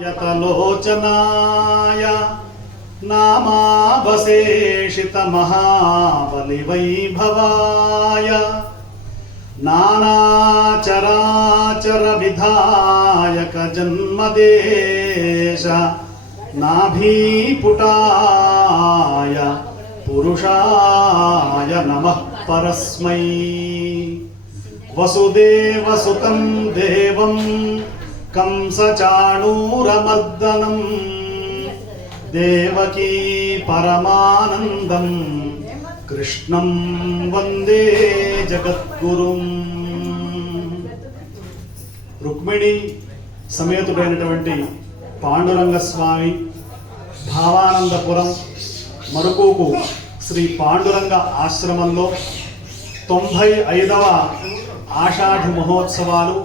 यतलोचनाय नामावशेषित महाबलिवैभवाय नानाचराचर विधायक जन्मदेश नाभीपुटाय पुरुषाय नमः परस्मै वसुदेवसुतं देवं कंसचाणूरमर्दनं देवकी परमानन्दं कृष्णं वंदे जगद्गुरुं। रुक्मिणी समेతుడైనటువంటి పాండురంగ స్వామి భావానందపురం మరుకూకు శ్రీ పాండురంగ ఆశ్రమంలో 95వ ఆషాఢి మహోత్సవాలు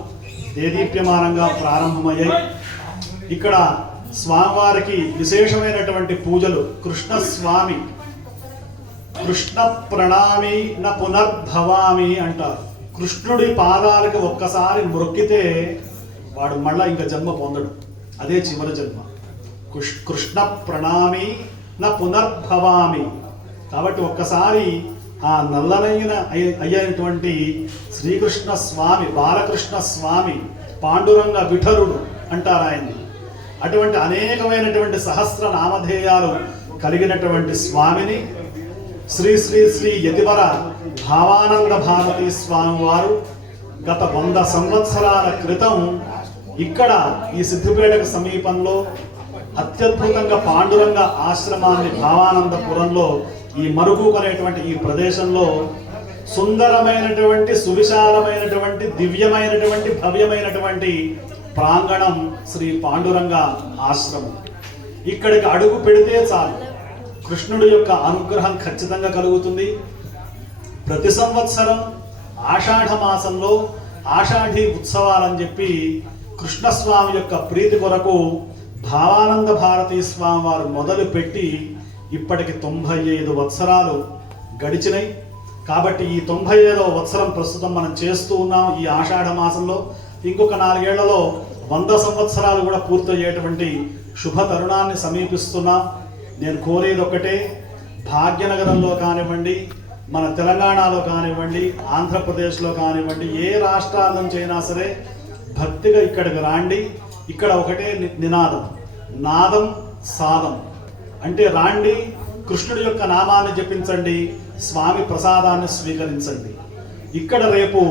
దేదీప్యమానంగా ప్రారంభమయ్యాయి. ఇక్కడ స్వామివారికి విశేషమైనటువంటి పూజలు. కృష్ణస్వామి కృష్ణ ప్రణామి న పునర్భవామి అంటారు. కృష్ణుడి పాదాలకు ఒక్కసారి మొక్కితే వాడు మళ్ళా ఇంకా జన్మ పొందడు, అదే చివరి జన్మ. కృష్ణ ప్రణామి న పునర్భవామి. కాబట్టి ఒక్కసారి ఆ నల్లనైన అయ్యేటువంటి శ్రీకృష్ణ స్వామి, బాలకృష్ణ స్వామి, పాండురంగ విఠలుడు అంటారు ఆయన్ని. అటువంటి అనేకమైనటువంటి సహస్ర నామధేయాలు కలిగినటువంటి స్వామిని శ్రీ శ్రీ శ్రీ యతివర భావానంద భారతీ స్వామి వారు గత 100 సంవత్సరాల క్రితం ఇక్కడ ఈ సిద్ధిపేటకు సమీపంలో అత్యద్భుతంగా పాండురంగ ఆశ్రమాన్ని భావానందపురంలో ఈ మరుకూకు అనేటువంటి ఈ ప్రదేశంలో సుందరమైనటువంటి సువిశాలమైనటువంటి దివ్యమైనటువంటి భవ్యమైనటువంటి ప్రాంగణం శ్రీ పాండురంగ ఆశ్రమం. ఇక్కడికి అడుగు పెడితే చాలు కృష్ణుడి యొక్క అనుగ్రహం ఖచ్చితంగా కలుగుతుంది. ప్రతి సంవత్సరం ఆషాఢ మాసంలో ఆషాఢి ఉత్సవాలని చెప్పి కృష్ణస్వామి యొక్క ప్రీతి కొరకు భావానంద భారతీ స్వామి వారు మొదలుపెట్టి ఇప్పటికి 95 వత్సరాలు గడిచినాయి. కాబట్టి ఈ 95వ వత్సరం ప్రస్తుతం మనం చేస్తూ ఉన్నాం ఈ ఆషాఢ మాసంలో. ఇంకొక 4 ఏళ్లలో 100 సంవత్సరాలు కూడా పూర్తయ్యేటువంటి శుభ తరుణాన్ని సమీపిస్తున్నాం. నేను కోరేది ఒక్కటే, భాగ్యనగరంలో కానివ్వండి, మన తెలంగాణలో కానివ్వండి, ఆంధ్రప్రదేశ్లో కానివ్వండి, ఏ రాష్ట్రాల నుంచి అయినా సరే భక్తిగా ఇక్కడికి రాండి. ఇక్కడ ఒకటే నినాదం, నాదం సాదం. అంటే రాండి, కృష్ణుడి యొక్క నామాన్ని జపించండి, స్వామి ప్రసాదాన్ని స్వీకరించండి. ఇక్కడ రేపు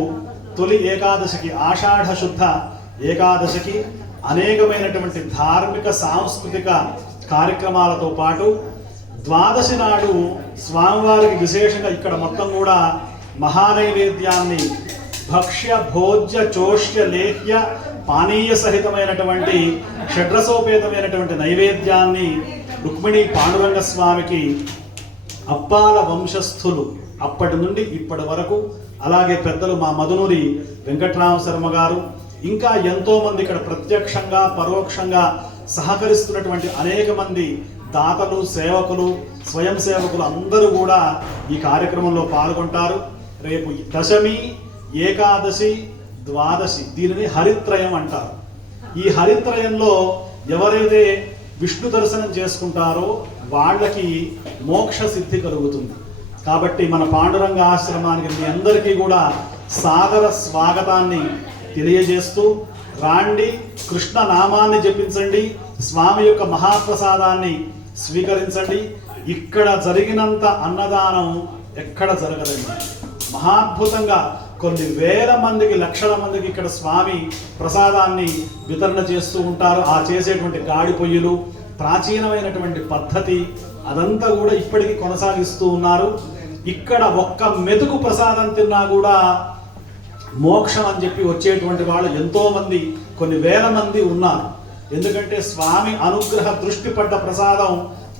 తొలి ఏకాదశికి, ఆషాఢ శుద్ధ ఏకాదశికి అనేకమైనటువంటి ధార్మిక సాంస్కృతిక కార్యక్రమాలతో పాటు ద్వాదశి నాడు స్వామివారికి విశేషంగా ఇక్కడ మొత్తం కూడా మహానైవేద్యాన్ని భక్ష్య భోజ్య చోష్య లేహ్య పానీయ సహితమైనటువంటి షడ్రసోపేతమైనటువంటి నైవేద్యాన్ని రుక్మిణి పాండురంగ స్వామికి అప్పాల వంశస్థులు అప్పటి నుండి ఇప్పటి వరకు, అలాగే పెద్దలు మా మధునూరి వెంకట్రామ శర్మ గారు, ఇంకా ఎంతో మంది ఇక్కడ ప్రత్యక్షంగా పరోక్షంగా సహకరిస్తున్నటువంటి అనేక మంది దాతలు, సేవకులు, స్వయం సేవకులు అందరూ కూడా ఈ కార్యక్రమంలో పాల్గొంటారు. రేపు దశమి, ఏకాదశి, ద్వాదశి, దీనిని హరిత్రయం అంటారు. ఈ హరిత్రయంలో ఎవరైతే విష్ణు దర్శనం చేసుకుంటారో వాళ్ళకి మోక్ష సిద్ధి కలుగుతుంది. కాబట్టి మన పాండురంగ ఆశ్రమానికి మీ అందరికీ కూడా సాదర స్వాగతాన్ని తెలియజేస్తూ రాండి, కృష్ణ నామాన్ని జపించండి, స్వామి యొక్క మహాప్రసాదాన్ని స్వీకరించండి. ఇక్కడ జరిగినంత అన్నదానం ఎక్కడ జరగదండి. మహాద్భుతంగా కొన్ని వేల మందికి, లక్షల మందికి ఇక్కడ స్వామి ప్రసాదాన్ని వితరణ చేస్తూ ఉంటారు. ఆ చేసేటువంటి గాడి పొయ్యిలు, ప్రాచీనమైనటువంటి పద్ధతి అదంతా కూడా ఇప్పటికీ కొనసాగిస్తూ ఉన్నారు. ఇక్కడ ఒక్క మెతుకు ప్రసాదం తిన్నా కూడా మోక్షం అని చెప్పి వచ్చేటువంటి వాళ్ళు ఎంతో మంది, కొన్ని వేల మంది ఉన్నారు. ఎందుకంటే స్వామి అనుగ్రహ దృష్టి పడ్డ ప్రసాదం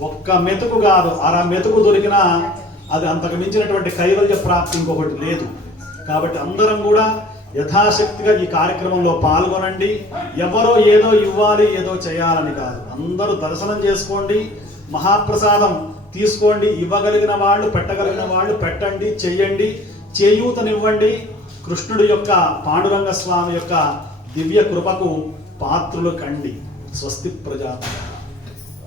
ఒక్క మెతుకు కాదు, అర మెతుకు దొరికినా అది అంతకు మించినటువంటి కైవల్య ప్రాప్తి ఇంకొకటి లేదు. కాబట్టి అందరం కూడా యథాశక్తిగా ఈ కార్యక్రమంలో పాల్గొనండి. ఎవరో ఏదో ఇవ్వాలి, ఏదో చేయాలని కాదు, అందరూ దర్శనం చేసుకోండి, మహాప్రసాదం తీసుకోండి. ఇవ్వగలిగిన వాళ్ళు, పెట్టగలిగిన వాళ్ళు పెట్టండి, చెయ్యండి, చేయూతనివ్వండి. కృష్ణుడి యొక్క, పాండురంగ స్వామి యొక్క దివ్య కృపకు పాత్రులు కండి. స్వస్తి ప్రజాపతి.